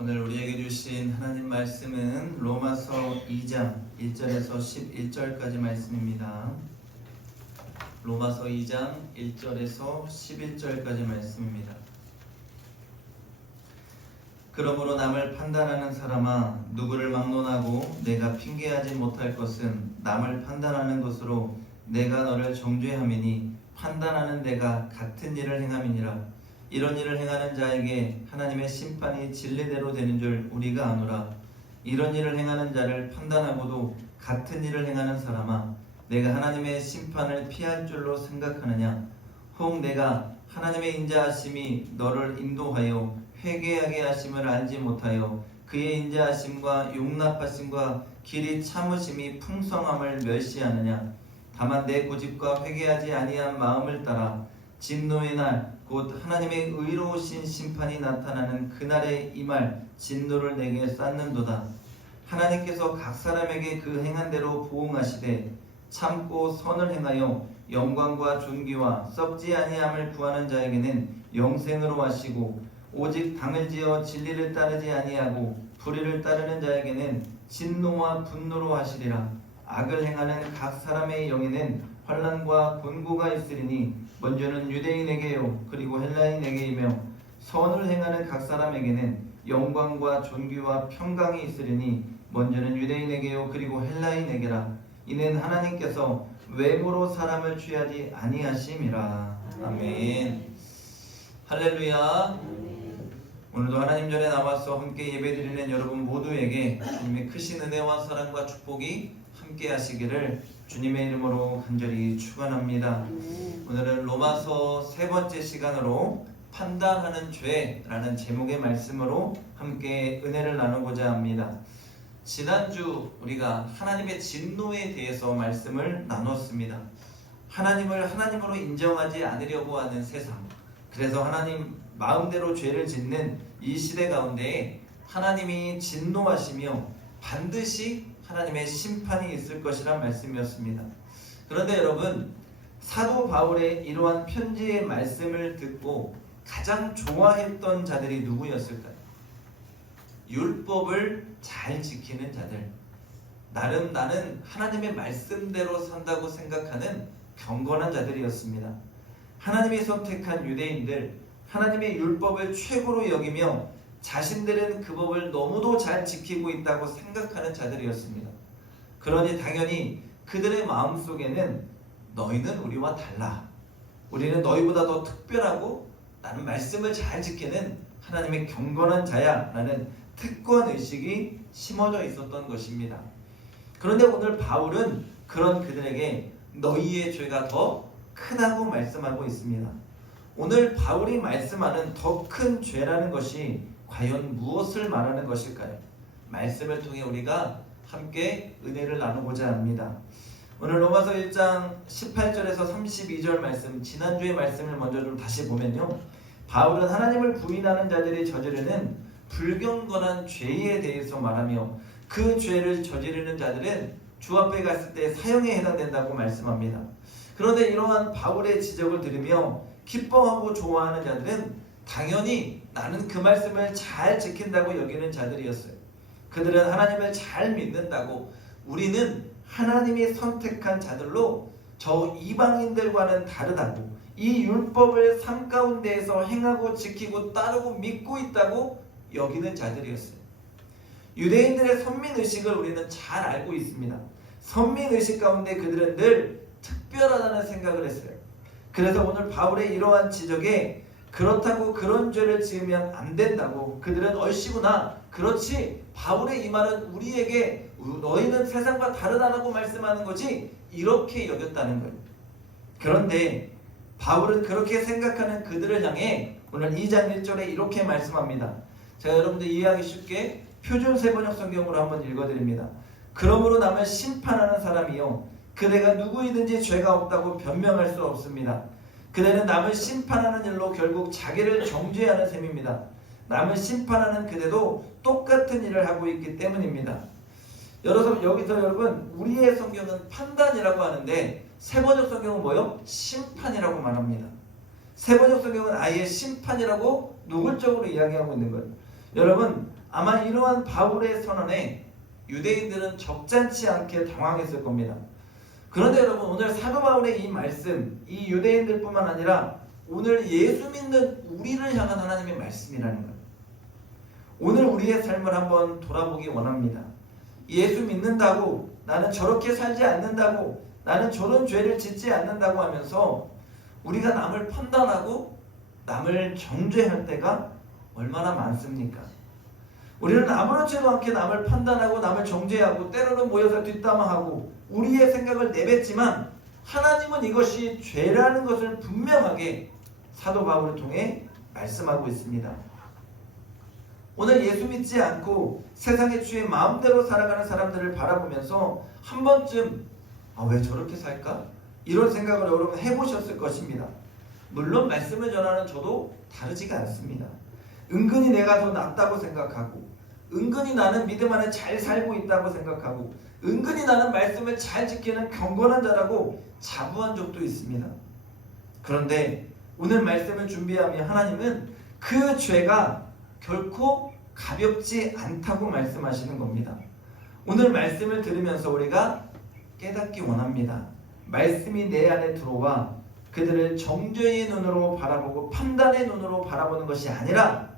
오늘 우리에게 주신 하나님 말씀은 로마서 2장 1절에서 11절까지 말씀입니다. 로마서 2장 1절에서 11절까지 말씀입니다. 그러므로 남을 판단하는 사람아, 누구를 막론하고 내가 핑계하지 못할 것은 남을 판단하는 것으로 내가 너를 정죄함이니 판단하는 내가 같은 일을 행함이니라. 이런 일을 행하는 자에게 하나님의 심판이 진리대로 되는 줄 우리가 아노라. 이런 일을 행하는 자를 판단하고도 같은 일을 행하는 사람아, 내가 하나님의 심판을 피할 줄로 생각하느냐? 혹 내가 하나님의 인자하심이 너를 인도하여 회개하게 하심을 알지 못하여 그의 인자하심과 용납하심과 길이 참으심이 풍성함을 멸시하느냐? 다만 내 고집과 회개하지 아니한 마음을 따라 진노의 날 곧 하나님의 의로우신 심판이 나타나는 그날에 임할 진노를 내게 쌓는도다. 하나님께서 각 사람에게 그 행한 대로 보응하시되 참고 선을 행하여 영광과 존귀와 썩지 아니함을 구하는 자에게는 영생으로 하시고, 오직 당을 지어 진리를 따르지 아니하고 불의를 따르는 자에게는 진노와 분노로 하시리라. 악을 행하는 각 사람의 영에는 환난과 곤고가 있으리니 먼저는 유대인에게요 그리고 헬라인에게이며, 선을 행하는 각 사람에게는 영광과 존귀와 평강이 있으리니 먼저는 유대인에게요 그리고 헬라인에게라. 이는 하나님께서 외모로 사람을 취하지 아니하심이라. 아멘. 할렐루야. 오늘도 하나님 전에 나와서 함께 예배드리는 여러분 모두에게 주님의 크신 은혜와 사랑과 축복이 함께 하시기를 주님의 이름으로 간절히 축원합니다. 오늘은 로마서 세 번째 시간으로 판단하는 죄라는 제목의 말씀으로 함께 은혜를 나누고자 합니다. 지난주 우리가 하나님의 진노에 대해서 말씀을 나눴습니다. 하나님을 하나님으로 인정하지 않으려고 하는 세상, 그래서 하나님 마음대로 죄를 짓는 이 시대 가운데 하나님이 진노하시며 반드시 하나님의 심판이 있을 것이란 말씀이었습니다. 그런데 여러분, 사도 바울의 이러한 편지의 말씀을 듣고 가장 좋아했던 자들이 누구였을까요? 율법을 잘 지키는 자들, 나름 나는 하나님의 말씀대로 산다고 생각하는 경건한 자들이었습니다. 하나님이 선택한 유대인들, 하나님의 율법을 최고로 여기며 자신들은 그 법을 너무도 잘 지키고 있다고 생각하는 자들이었습니다. 그러니 당연히 그들의 마음속에는 너희는 우리와 달라, 우리는 너희보다 더 특별하고 나는 말씀을 잘 지키는 하나님의 경건한 자야 라는 특권의식이 심어져 있었던 것입니다. 그런데 오늘 바울은 그런 그들에게 너희의 죄가 더 크다고 말씀하고 있습니다. 오늘 바울이 말씀하는 더 큰 죄라는 것이 과연 무엇을 말하는 것일까요? 말씀을 통해 우리가 함께 은혜를 나누고자 합니다. 오늘 로마서 1장 18절에서 32절 말씀, 지난주의 말씀을 먼저 좀 다시 보면요, 바울은 하나님을 부인하는 자들이 저지르는 불경건한 죄에 대해서 말하며 그 죄를 저지르는 자들은 주 앞에 갔을 때 사형에 해당된다고 말씀합니다. 그런데 이러한 바울의 지적을 들으며 기뻐하고 좋아하는 자들은 당연히 나는 그 말씀을 잘 지킨다고 여기는 자들이었어요. 그들은 하나님을 잘 믿는다고, 우리는 하나님이 선택한 자들로 저 이방인들과는 다르다고, 이 율법을 삶 가운데에서 행하고 지키고 따르고 믿고 있다고 여기는 자들이었어요. 유대인들의 선민의식을 우리는 잘 알고 있습니다. 선민의식 가운데 그들은 늘 특별하다는 생각을 했어요. 그래서 오늘 바울의 이러한 지적에 그렇다고 그런 죄를 지으면 안 된다고, 그들은 얼씨구나, 그렇지, 바울의 이 말은 우리에게 너희는 세상과 다르다라고 말씀하는 거지, 이렇게 여겼다는 거예요. 그런데 바울은 그렇게 생각하는 그들을 향해 오늘 2장 1절에 이렇게 말씀합니다. 제가 여러분들 이해하기 쉽게 표준 세번역 성경으로 한번 읽어드립니다. 그러므로 남을 심판하는 사람이요, 그대가 누구이든지 죄가 없다고 변명할 수 없습니다. 그대는 남을 심판하는 일로 결국 자기를 정죄하는 셈입니다. 남을 심판하는 그대도 똑같은 일을 하고 있기 때문입니다. 여기서 여러분, 우리의 성경은 판단이라고 하는데 세번역 성경은 뭐요? 심판이라고 말합니다. 세번역 성경은 아예 심판이라고 노골적으로 이야기하고 있는 거예요. 여러분, 아마 이러한 바울의 선언에 유대인들은 적잖지 않게 당황했을 겁니다. 그런데 여러분, 오늘 사도 바울의 이 말씀, 이 유대인들뿐만 아니라 오늘 예수 믿는 우리를 향한 하나님의 말씀이라는 거예요. 오늘 우리의 삶을 한번 돌아보기 원합니다. 예수 믿는다고, 나는 저렇게 살지 않는다고, 나는 저런 죄를 짓지 않는다고 하면서 우리가 남을 판단하고 남을 정죄할 때가 얼마나 많습니까? 우리는 아무렇지도 않게 남을 판단하고 남을 정죄하고 때로는 모여서 뒷담화하고 우리의 생각을 내뱉지만, 하나님은 이것이 죄라는 것을 분명하게 사도 바울을 통해 말씀하고 있습니다. 오늘 예수 믿지 않고 세상의 주의 마음대로 살아가는 사람들을 바라보면서 한 번쯤 왜 저렇게 살까? 이런 생각을 여러분 해보셨을 것입니다. 물론 말씀을 전하는 저도 다르지가 않습니다. 은근히 내가 더 낫다고 생각하고, 은근히 나는 믿음 안에 잘 살고 있다고 생각하고, 은근히 나는 말씀을 잘 지키는 경건한 자라고 자부한 적도 있습니다. 그런데 오늘 말씀을 준비하며 하나님은 그 죄가 결코 가볍지 않다고 말씀하시는 겁니다. 오늘 말씀을 들으면서 우리가 깨닫기 원합니다. 말씀이 내 안에 들어와 그들을 정죄의 눈으로 바라보고 판단의 눈으로 바라보는 것이 아니라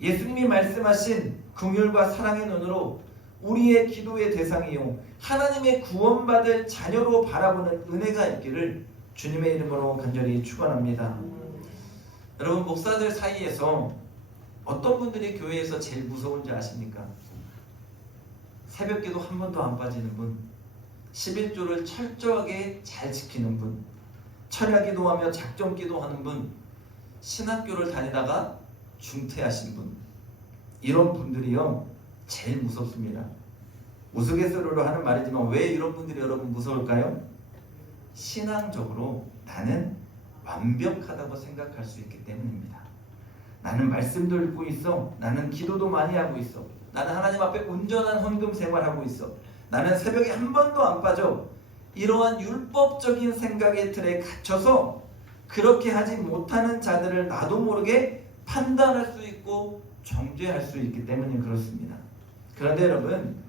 예수님이 말씀하신 긍휼과 사랑의 눈으로 우리의 기도의 대상이요 하나님의 구원받을 자녀로 바라보는 은혜가 있기를 주님의 이름으로 간절히 축원합니다. 여러분, 목사들 사이에서 어떤 분들이 교회에서 제일 무서운지 아십니까? 새벽기도 한 번도 안 빠지는 분, 11조를 철저하게 잘 지키는 분, 철야기도하며 작정기도하는 분, 신학교를 다니다가 중퇴하신 분, 이런 분들이요 제일 무섭습니다. 우스갯소리로 하는 말이지만 왜 이런 분들이 여러분 무서울까요? 신앙적으로 나는 완벽하다고 생각할 수 있기 때문입니다. 나는 말씀도 읽고 있어, 나는 기도도 많이 하고 있어, 나는 하나님 앞에 온전한 헌금 생활하고 있어, 나는 새벽에 한 번도 안 빠져. 이러한 율법적인 생각의 틀에 갇혀서 그렇게 하지 못하는 자들을 나도 모르게 판단할 수 있고 정죄할 수 있기 때문에 그렇습니다. 그런데 여러분,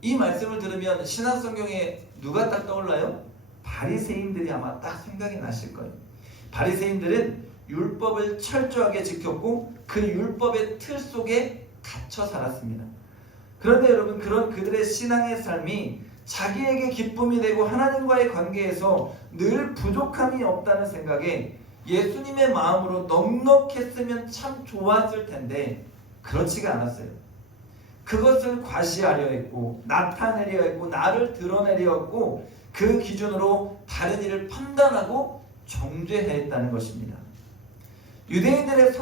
이 말씀을 들으면 신약성경에 누가 딱 떠올라요? 바리새인들이 아마 딱 생각이 나실 거예요. 바리새인들은 율법을 철저하게 지켰고 그 율법의 틀 속에 갇혀 살았습니다. 그런데 여러분, 그런 그들의 신앙의 삶이 자기에게 기쁨이 되고 하나님과의 관계에서 늘 부족함이 없다는 생각에 예수님의 마음으로 넉넉했으면 참 좋았을 텐데 그렇지가 않았어요. 그것을 과시하려 했고 나타내려 했고 나를 드러내려 했고 그 기준으로 다른 이를 판단하고 정죄했다는 것입니다. 유대인들의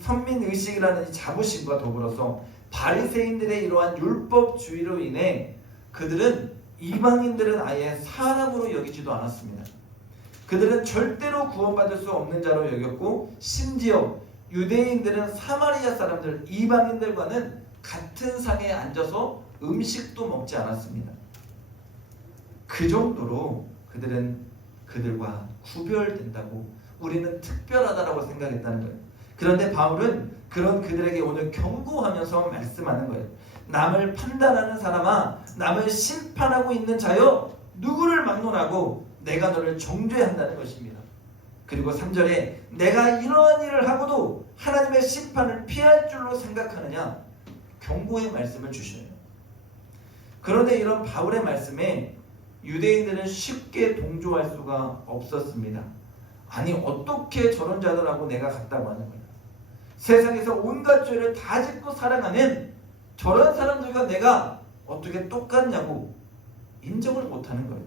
선민의식이라는 이 자부심과 더불어서 바리새인들의 이러한 율법주의로 인해 그들은 이방인들은 아예 사람으로 여기지도 않았습니다. 그들은 절대로 구원받을 수 없는 자로 여겼고 심지어 유대인들은 사마리아 사람들, 이방인들과는 같은 상에 앉아서 음식도 먹지 않았습니다. 그 정도로 그들은 그들과 구별된다고, 우리는 특별하다고 생각했다는 거예요. 그런데 바울은 그런 그들에게 오늘 경고하면서 말씀하는 거예요. 남을 판단하는 사람아, 남을 심판하고 있는 자여, 누구를 막론하고 내가 너를 정죄한다는 것입니다. 그리고 3절에 내가 이러한 일을 하고도 하나님의 심판을 피할 줄로 생각하느냐, 경고의 말씀을 주셔요. 그런데 이런 바울의 말씀에 유대인들은 쉽게 동조할 수가 없었습니다. 아니, 어떻게 저런 자들하고 내가 같다고 하는 거야? 세상에서 온갖 죄를 다 짓고 살아가는 저런 사람들과 내가 어떻게 똑같냐고 인정을 못하는 거예요.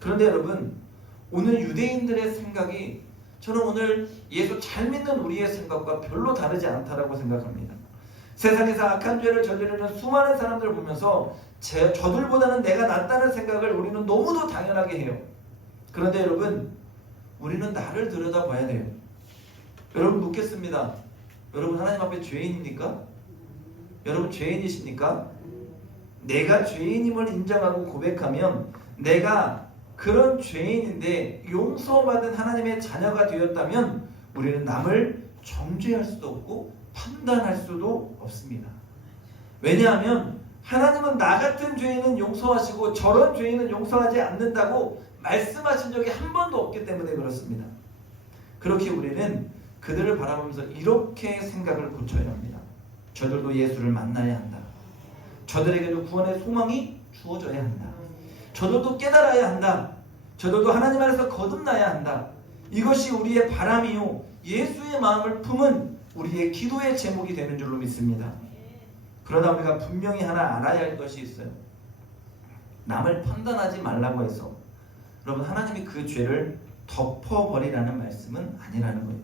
그런데 여러분, 오늘 유대인들의 생각이 저는 오늘 예수 잘 믿는 우리의 생각과 별로 다르지 않다라고 생각합니다. 세상에서 악한 죄를 저지르는 수많은 사람들을 보면서 저들보다는 내가 낫다는 생각을 우리는 너무도 당연하게 해요. 그런데 여러분, 우리는 나를 들여다봐야 돼요. 여러분, 묻겠습니다. 여러분, 하나님 앞에 죄인입니까? 여러분, 죄인이십니까? 내가 죄인임을 인정하고 고백하면 내가 그런 죄인인데 용서받은 하나님의 자녀가 되었다면 우리는 남을 정죄할 수도 없고 판단할 수도 없습니다. 왜냐하면 하나님은 나 같은 죄인은 용서하시고 저런 죄인은 용서하지 않는다고 말씀하신 적이 한 번도 없기 때문에 그렇습니다. 그렇게 우리는 그들을 바라보면서 이렇게 생각을 고쳐야 합니다. 저들도 예수를 만나야 한다. 저들에게도 구원의 소망이 주어져야 한다. 저들도 깨달아야 한다. 저들도 하나님 안에서 거듭나야 한다. 이것이 우리의 바람이요 예수의 마음을 품은 우리의 기도의 제목이 되는 줄로 믿습니다. 그러나 우리가 분명히 하나 알아야 할 것이 있어요. 남을 판단하지 말라고 해서 여러분 하나님이 그 죄를 덮어버리라는 말씀은 아니라는 거예요.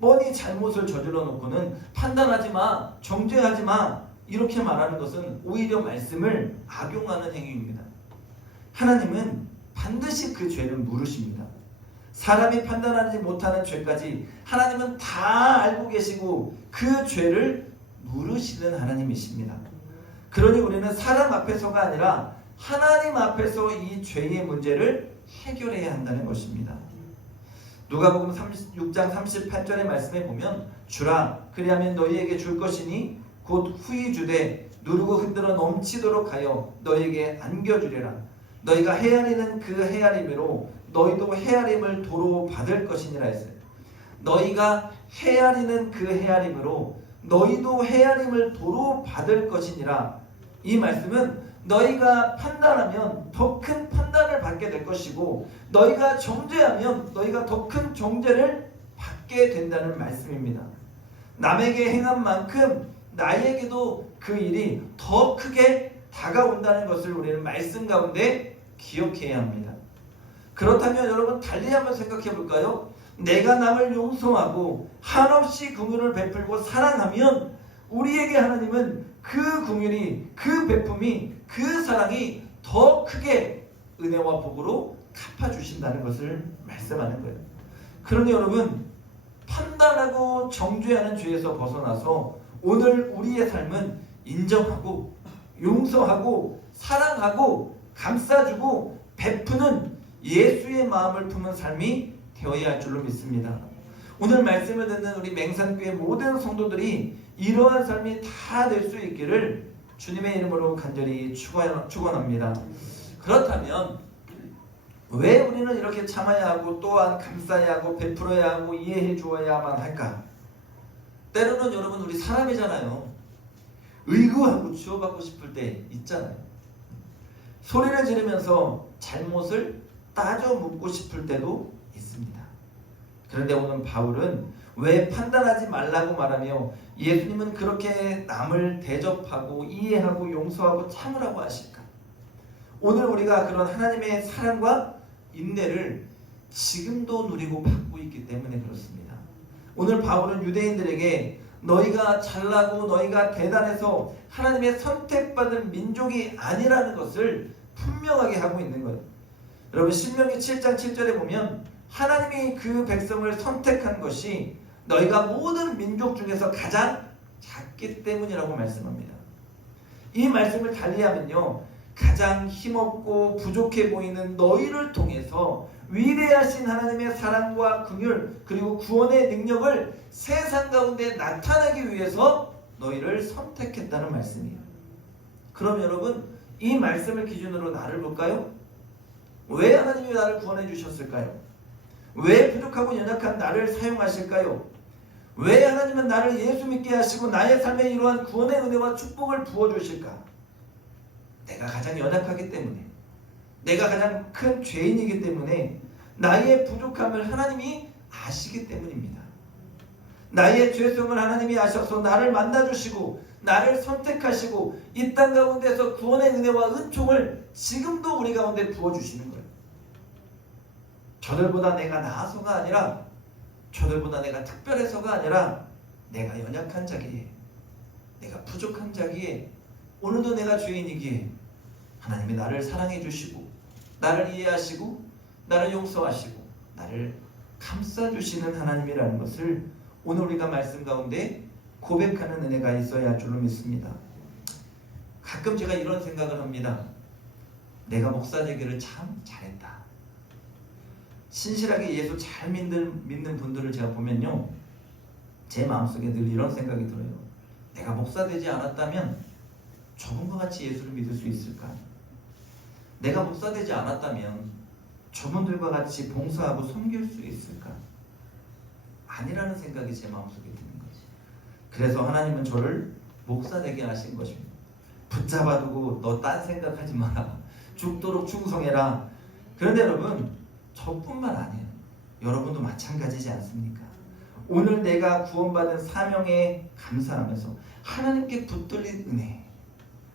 뻔히 잘못을 저질러 놓고는 판단하지 마, 정죄하지 마 이렇게 말하는 것은 오히려 말씀을 악용하는 행위입니다. 하나님은 반드시 그 죄를 물으십니다. 사람이 판단하지 못하는 죄까지 하나님은 다 알고 계시고 그 죄를 물으시는 하나님이십니다. 그러니 우리는 사람 앞에서가 아니라 하나님 앞에서 이 죄의 문제를 해결해야 한다는 것입니다. 누가복음 6장 38절의 말씀에 보면 주라 그리하면 너희에게 줄 것이니 곧 후히 주되 누르고 흔들어 넘치도록 하여 너희에게 안겨주리라. 너희가 헤아리는 그 헤아림으로 너희도 헤아림을 도로 받을 것이니라 했어요. 너희가 헤아리는 그 헤아림으로 너희도 헤아림을 도로 받을 것이니라. 이 말씀은 너희가 판단하면 더 큰 판단을 받게 될 것이고 너희가 정죄하면 너희가 더 큰 정죄를 받게 된다는 말씀입니다. 남에게 행한 만큼 나에게도 그 일이 더 크게 다가온다는 것을 우리는 말씀 가운데 기억해야 합니다. 그렇다면 여러분 달리 한번 생각해 볼까요? 내가 남을 용서하고 한없이 긍휼을 베풀고 사랑하면 우리에게 하나님은 그 긍휼이 그 베품이 그 사랑이 더 크게 은혜와 복으로 갚아주신다는 것을 말씀하는 거예요. 그러니 여러분 판단하고 정죄하는 죄에서 벗어나서 오늘 우리의 삶은 인정하고 용서하고 사랑하고 감싸주고 베푸는 예수의 마음을 품은 삶이 되어야 할 줄로 믿습니다. 오늘 말씀을 듣는 우리 맹산교회 모든 성도들이 이러한 삶이 다 될 수 있기를 주님의 이름으로 간절히 축원합니다. 그렇다면 왜 우리는 이렇게 참아야 하고 또한 감싸야 하고 베풀어야 하고 이해해 주어야만 할까? 때로는 여러분 우리 사람이잖아요. 의구하고 치유받고 싶을 때 있잖아요. 소리를 지르면서 잘못을 따져 묻고 싶을 때도 있습니다. 그런데 오늘 바울은 왜 판단하지 말라고 말하며 예수님은 그렇게 남을 대접하고 이해하고 용서하고 참으라고 하실까? 오늘 우리가 그런 하나님의 사랑과 인내를 지금도 누리고 받고 있기 때문에 그렇습니다. 오늘 바울은 유대인들에게 너희가 잘나고 너희가 대단해서 하나님의 선택받은 민족이 아니라는 것을 분명하게 하고 있는 거예요. 여러분 신명기 7장 7절에 보면 하나님이 그 백성을 선택한 것이 너희가 모든 민족 중에서 가장 작기 때문이라고 말씀합니다. 이 말씀을 달리하면요 가장 힘없고 부족해 보이는 너희를 통해서 위대하신 하나님의 사랑과 긍휼 그리고 구원의 능력을 세상 가운데 나타내기 위해서 너희를 선택했다는 말씀이에요. 그럼 여러분 이 말씀을 기준으로 나를 볼까요? 왜 하나님이 나를 구원해 주셨을까요? 왜 부족하고 연약한 나를 사용하실까요? 왜 하나님은 나를 예수 믿게 하시고 나의 삶에 이러한 구원의 은혜와 축복을 부어주실까? 내가 가장 연약하기 때문에 내가 가장 큰 죄인이기 때문에 나의 부족함을 하나님이 아시기 때문입니다. 나의 죄성을 하나님이 아셔서 나를 만나주시고 나를 선택하시고 이 땅 가운데서 구원의 은혜와 은총을 지금도 우리 가운데 부어주시는 거예요. 저들보다 내가 나아서가 아니라 저들보다 내가 특별해서가 아니라 내가 연약한 자기에 내가 부족한 자기에 오늘도 내가 죄인이기에 하나님이 나를 사랑해 주시고 나를 이해하시고 나를 용서하시고 나를 감싸주시는 하나님이라는 것을 오늘 우리가 말씀 가운데 고백하는 은혜가 있어야 할 줄로 믿습니다. 가끔 제가 이런 생각을 합니다. 내가 목사 되기를 참 잘했다. 신실하게 예수 잘 믿는 분들을 제가 보면요 제 마음속에 늘 이런 생각이 들어요. 내가 목사 되지 않았다면 저분과 같이 예수를 믿을 수 있을까? 내가 목사 되지 않았다면 저분들과 같이 봉사하고 섬길 수 있을까? 아니라는 생각이 제 마음속에 드는 거지. 그래서 하나님은 저를 목사 되게 하신 것입니다. 붙잡아두고 너 딴 생각하지 마라. 죽도록 충성해라. 그런데 여러분, 저뿐만 아니에요. 여러분도 마찬가지지 않습니까? 오늘 내가 구원받은 사명에 감사하면서 하나님께 붙들린 은혜,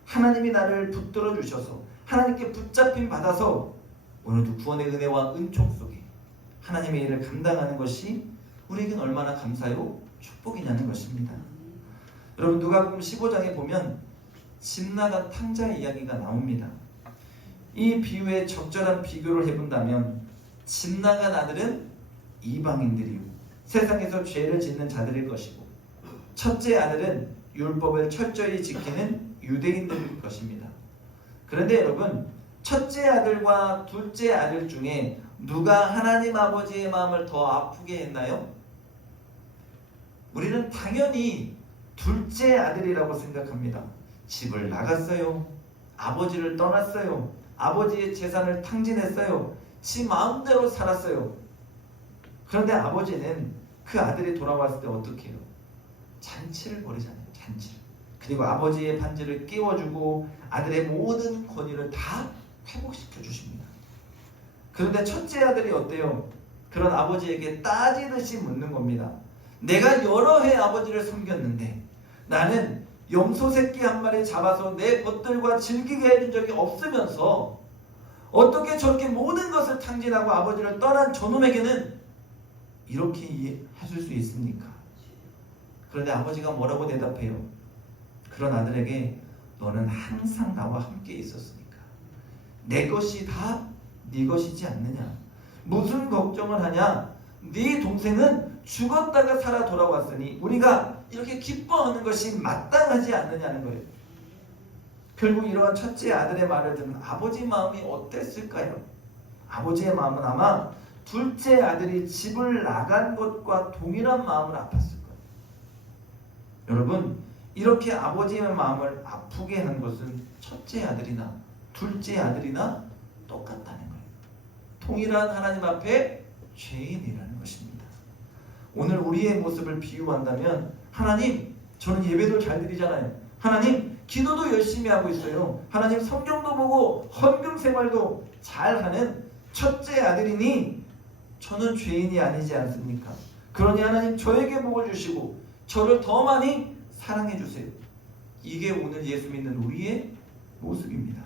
하나님이 나를 붙들어 주셔서 하나님께 붙잡힘 받아서 오늘도 구원의 은혜와 은총 속에 하나님의 일을 감당하는 것이 우리에겐 얼마나 감사요 축복이냐는 것입니다. 여러분, 누가복음 15장에 보면 집 나간 탕자의 이야기가 나옵니다. 이 비유에 적절한 비교를 해본다면 집 나간 아들은 이방인들이요 세상에서 죄를 짓는 자들일 것이고, 첫째 아들은 율법을 철저히 지키는 유대인들일 것입니다. 그런데 여러분, 첫째 아들과 둘째 아들 중에 누가 하나님 아버지의 마음을 더 아프게 했나요? 우리는 당연히 둘째 아들이라고 생각합니다. 집을 나갔어요. 아버지를 떠났어요. 아버지의 재산을 탕진했어요. 지 마음대로 살았어요. 그런데 아버지는 그 아들이 돌아왔을 때 어떻게 해요? 잔치를 벌이잖아요. 잔치를. 그리고 아버지의 반지를 끼워주고 아들의 모든 권위를 다 회복시켜 주십니다. 그런데 첫째 아들이 어때요? 그런 아버지에게 따지듯이 묻는 겁니다. 내가 여러 해 아버지를 섬겼는데 나는 염소 새끼 한 마리 잡아서 내 것들과 즐기게 해준 적이 없으면서 어떻게 저렇게 모든 것을 탕진하고 아버지를 떠난 저놈에게는 이렇게 해줄 수 있습니까? 그런데 아버지가 뭐라고 대답해요? 그런 아들에게 너는 항상 나와 함께 있었으니까 내 것이 다 네 것이지 않느냐? 무슨 걱정을 하냐? 네 동생은 죽었다가 살아 돌아왔으니 우리가 이렇게 기뻐하는 것이 마땅하지 않느냐는 거예요. 결국 이러한 첫째 아들의 말을 들은 아버지 마음이 어땠을까요? 아버지의 마음은 아마 둘째 아들이 집을 나간 것과 동일한 마음을 아팠을 거예요. 여러분, 이렇게 아버지의 마음을 아프게 한 것은 첫째 아들이나 둘째 아들이나 똑같다는 거예요. 동일한 하나님 앞에 죄인이라는 것입니다. 오늘 우리의 모습을 비유한다면 하나님, 저는 예배도 잘 드리잖아요. 하나님, 기도도 열심히 하고 있어요. 하나님, 성경도 보고 헌금 생활도 잘하는 첫째 아들이니 저는 죄인이 아니지 않습니까? 그러니 하나님, 저에게 복을 주시고 저를 더 많이 사랑해 주세요. 이게 오늘 예수 믿는 우리의 모습입니다.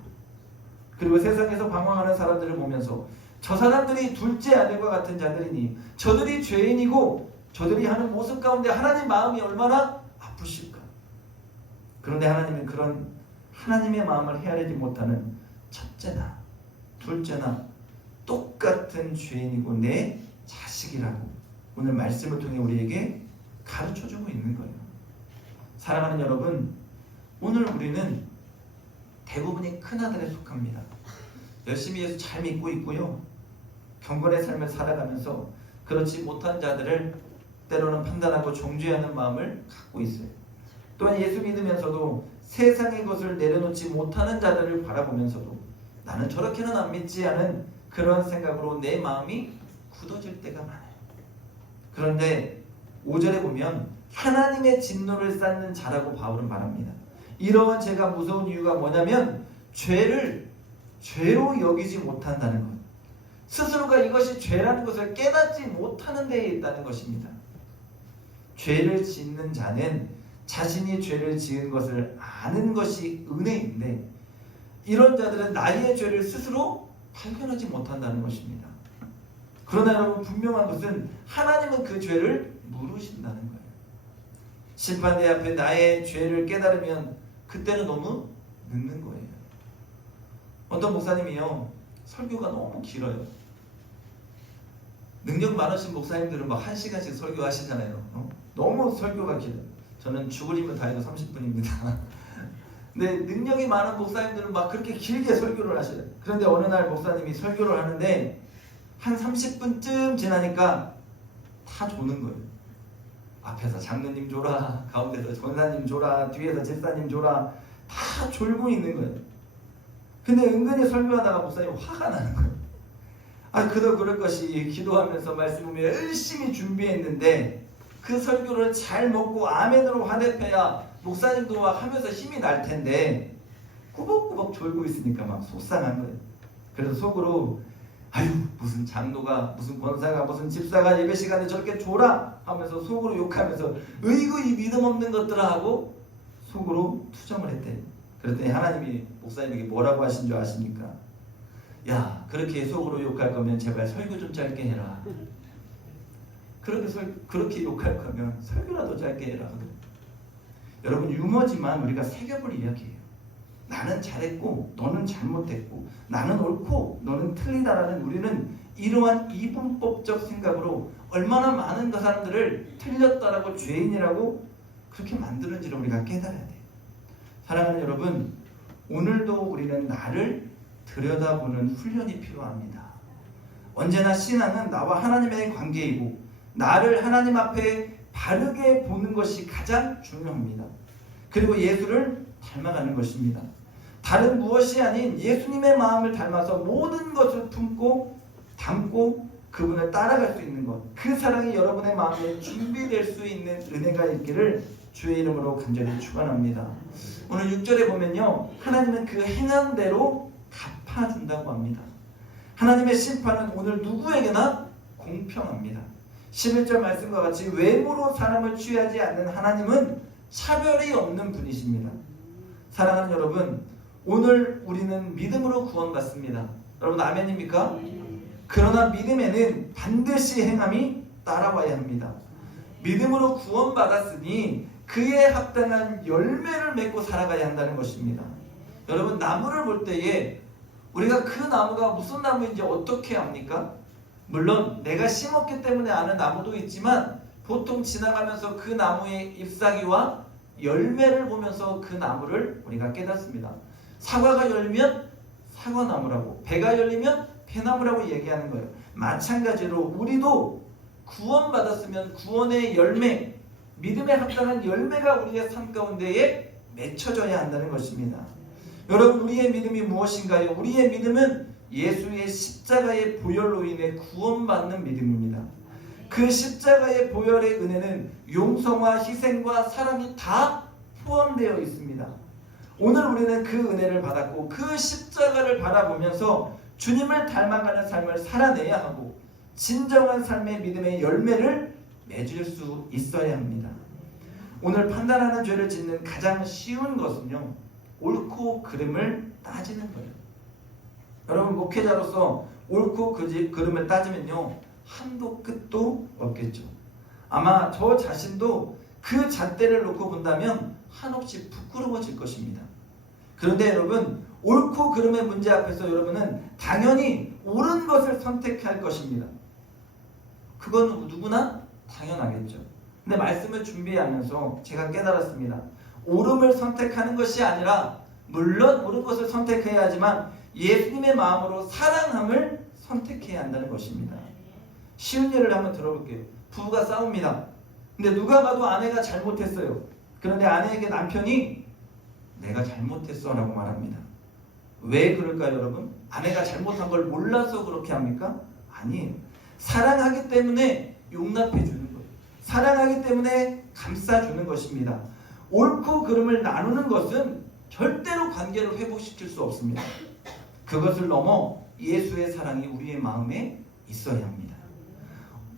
그리고 세상에서 방황하는 사람들을 보면서 저 사람들이 둘째 아들과 같은 자들이니 저들이 죄인이고 저들이 하는 모습 가운데 하나님 마음이 얼마나 아프실까? 그런데 하나님은 그런 하나님의 마음을 헤아리지 못하는 첫째나 둘째나 똑같은 죄인이고 내 자식이라고 오늘 말씀을 통해 우리에게 가르쳐주고 있는 거예요. 사랑하는 여러분, 오늘 우리는 대부분이 큰아들에 속합니다. 열심히 예수 잘 믿고 있고요. 경건의 삶을 살아가면서 그렇지 못한 자들을 때로는 판단하고 정죄하는 마음을 갖고 있어요. 또한 예수 믿으면서도 세상의 것을 내려놓지 못하는 자들을 바라보면서도 나는 저렇게는 안 믿지 않은 그런 생각으로 내 마음이 굳어질 때가 많아요. 그런데 5절에 보면 하나님의 진노를 쌓는 자라고 바울은 말합니다. 이러한 죄가 무서운 이유가 뭐냐면 죄를 죄로 여기지 못한다는 것. 스스로가 이것이 죄라는 것을 깨닫지 못하는 데에 있다는 것입니다. 죄를 짓는 자는 자신이 죄를 지은 것을 아는 것이 은혜인데 이런 자들은 나의 죄를 스스로 발견하지 못한다는 것입니다. 그러나 여러분, 분명한 것은 하나님은 그 죄를 물으신다는 거예요. 심판대 앞에 나의 죄를 깨달으면 그때는 너무 늦는 거예요. 어떤 목사님이요, 설교가 너무 길어요. 능력 많으신 목사님들은 막 1시간씩 설교하시잖아요. 너무 설교가 길어요. 저는 죽으리면 다 해도 30분입니다. 근데 능력이 많은 목사님들은 막 그렇게 길게 설교를 하셔요. 그런데 어느 날 목사님이 설교를 하는데 한 30분쯤 지나니까 다 조는 거예요. 앞에서 장로님 줘라, 가운데서 전사님 줘라, 뒤에서 집사님 줘라, 다 졸고 있는 거예요. 근데 은근히 설교하다가 목사님 화가 나는 거예요. 그도 그럴 것이 기도하면서 말씀을 열심히 준비했는데 그 설교를 잘 먹고 아멘으로 화답해야 목사님도 막 하면서 힘이 날 텐데 꾸벅꾸벅 졸고 있으니까 막 속상한 거예요. 그래서 속으로 무슨 장로가, 무슨 권사가, 무슨 집사가 예배 시간에 저렇게 졸아 하면서 속으로 욕하면서 으이구 이 믿음 없는 것들아 하고 속으로 투정을 했대. 그랬더니 하나님이 목사님에게 뭐라고 하신 줄 아십니까? 야, 그렇게 속으로 욕할 거면 제발 설교 좀 짧게 해라. 그렇게 욕할 거면 설교라도 짧게 해라. 여러분, 유머지만 우리가 새겨볼 이야기예요. 나는 잘했고 너는 잘못했고, 나는 옳고 너는 틀리다라는 우리는 이러한 이분법적 생각으로 얼마나 많은 그 사람들을 틀렸다라고 죄인이라고 그렇게 만드는지를 우리가 깨달아야 돼요. 사랑하는 여러분, 오늘도 우리는 나를 들여다보는 훈련이 필요합니다. 언제나 신앙은 나와 하나님의 관계이고 나를 하나님 앞에 바르게 보는 것이 가장 중요합니다. 그리고 예수를 닮아가는 것입니다. 다른 무엇이 아닌 예수님의 마음을 닮아서 모든 것을 품고 담고 그분을 따라갈 수 있는 것, 그 사랑이 여러분의 마음에 준비될 수 있는 은혜가 있기를 주의 이름으로 간절히 축원합니다. 오늘 6절에 보면요, 하나님은 그 행한 대로 갚아준다고 합니다. 하나님의 심판은 오늘 누구에게나 공평합니다. 11절 말씀과 같이 외모로 사람을 취하지 않는 하나님은 차별이 없는 분이십니다. 사랑하는 여러분, 오늘 우리는 믿음으로 구원받습니다. 여러분 아멘입니까? 그러나 믿음에는 반드시 행함이 따라와야 합니다. 믿음으로 구원받았으니 그에 합당한 열매를 맺고 살아가야 한다는 것입니다. 여러분, 나무를 볼 때에 우리가 그 나무가 무슨 나무인지 어떻게 압니까? 물론 내가 심었기 때문에 아는 나무도 있지만 보통 지나가면서 그 나무의 잎사귀와 열매를 보면서 그 나무를 우리가 깨닫습니다. 사과가 열면 사과나무라고, 배가 열리면 배나무라고 얘기하는 거예요. 마찬가지로 우리도 구원받았으면 구원의 열매, 믿음에 합당한 열매가 우리의 삶 가운데에 맺혀져야 한다는 것입니다. 여러분, 우리의 믿음이 무엇인가요? 우리의 믿음은 예수의 십자가의 보혈로 인해 구원받는 믿음입니다. 그 십자가의 보혈의 은혜는 용서와 희생과 사랑이 다 포함되어 있습니다. 오늘 우리는 그 은혜를 받았고 그 십자가를 바라보면서 주님을 닮아가는 삶을 살아내야 하고 진정한 삶의 믿음의 열매를 맺을 수 있어야 합니다. 오늘 판단하는 죄를 짓는 가장 쉬운 것은요, 옳고 그름을 따지는 거예요. 여러분, 목회자로서 옳고 그름을 따지면요, 한도 끝도 없겠죠. 아마 저 자신도 그 잣대를 놓고 본다면 한없이 부끄러워질 것입니다. 그런데 여러분, 옳고 그름의 문제 앞에서 여러분은 당연히 옳은 것을 선택할 것입니다. 그건 누구나 당연하겠죠. 근데 말씀을 준비하면서 제가 깨달았습니다. 옳음을 선택하는 것이 아니라, 물론 옳은 것을 선택해야 하지만 예수님의 마음으로 사랑함을 선택해야 한다는 것입니다. 쉬운 예를 한번 들어볼게요. 부부가 싸웁니다. 근데 누가 봐도 아내가 잘못했어요. 그런데 아내에게 남편이 내가 잘못했어 라고 말합니다. 왜 그럴까요, 여러분? 아내가 잘못한 걸 몰라서 그렇게 합니까? 아니에요. 사랑하기 때문에 용납해 주는 거예요. 사랑하기 때문에 감싸주는 것입니다. 옳고 그름을 나누는 것은 절대로 관계를 회복시킬 수 없습니다. 그것을 넘어 예수의 사랑이 우리의 마음에 있어야 합니다.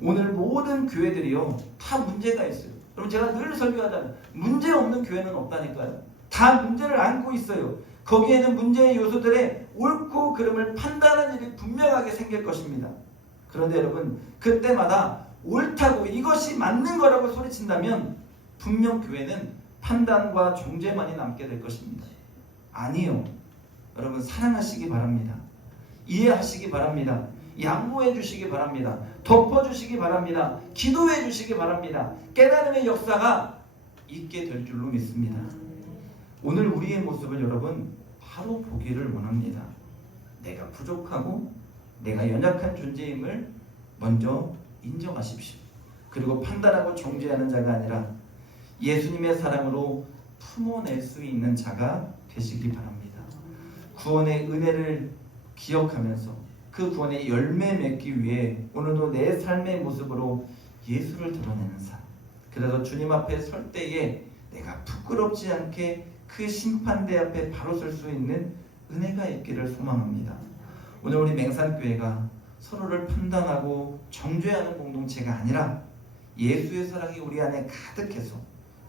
오늘 모든 교회들이요, 다 문제가 있어요. 그럼 제가 늘 설교하잖아요. 문제 없는 교회는 없다니까요. 다 문제를 안고 있어요. 거기에는 문제의 요소들의 옳고 그름을 판단하는 일이 분명하게 생길 것입니다. 그런데 여러분, 그때마다 옳다고 이것이 맞는 거라고 소리친다면 분명 교회는 판단과 정죄만이 남게 될 것입니다. 아니요. 여러분, 사랑하시기 바랍니다. 이해하시기 바랍니다. 양보해 주시기 바랍니다. 덮어주시기 바랍니다. 기도해 주시기 바랍니다. 깨달음의 역사가 있게 될 줄로 믿습니다. 오늘 우리의 모습을 여러분 바로 보기를 원합니다. 내가 부족하고 내가 연약한 존재임을 먼저 인정하십시오. 그리고 판단하고 정죄하는 자가 아니라 예수님의 사랑으로 품어낼 수 있는 자가 되시기 바랍니다. 구원의 은혜를 기억하면서 그 구원의 열매 맺기 위해 오늘도 내 삶의 모습으로 예수를 드러내는 삶, 그래서 주님 앞에 설 때에 내가 부끄럽지 않게 그 심판대 앞에 바로 설 수 있는 은혜가 있기를 소망합니다. 오늘 우리 맹산교회가 서로를 판단하고 정죄하는 공동체가 아니라 예수의 사랑이 우리 안에 가득해서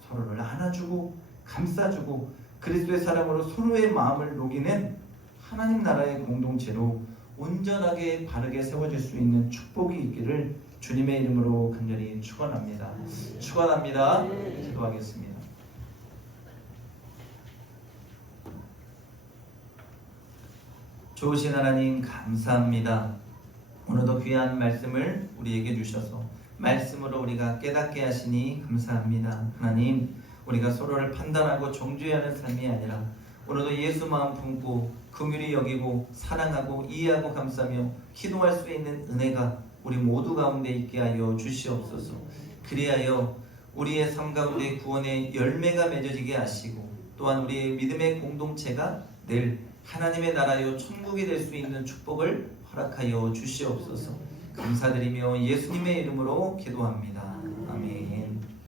서로를 안아주고 감싸주고 그리스도의 사랑으로 서로의 마음을 녹이는 하나님 나라의 공동체로 온전하게 바르게 세워질 수 있는 축복이 있기를 주님의 이름으로 간절히 축원합니다. 축원합니다. 기도하겠습니다. 좋으신 하나님 감사합니다. 오늘도 귀한 말씀을 우리에게 주셔서 말씀으로 우리가 깨닫게 하시니 감사합니다. 하나님, 우리가 서로를 판단하고 정죄하는 삶이 아니라 오늘도 예수 마음 품고 긍휼히 여기고 사랑하고 이해하고 감싸며 기도할 수 있는 은혜가 우리 모두 가운데 있게 하여 주시옵소서. 그리하여 우리의 삶 가운데 구원의 열매가 맺어지게 하시고 또한 우리의 믿음의 공동체가 늘 하나님의 나라요 천국이 될 수 있는 축복을 허락하여 주시옵소서. 감사드리며 예수님의 이름으로 기도합니다. 아멘.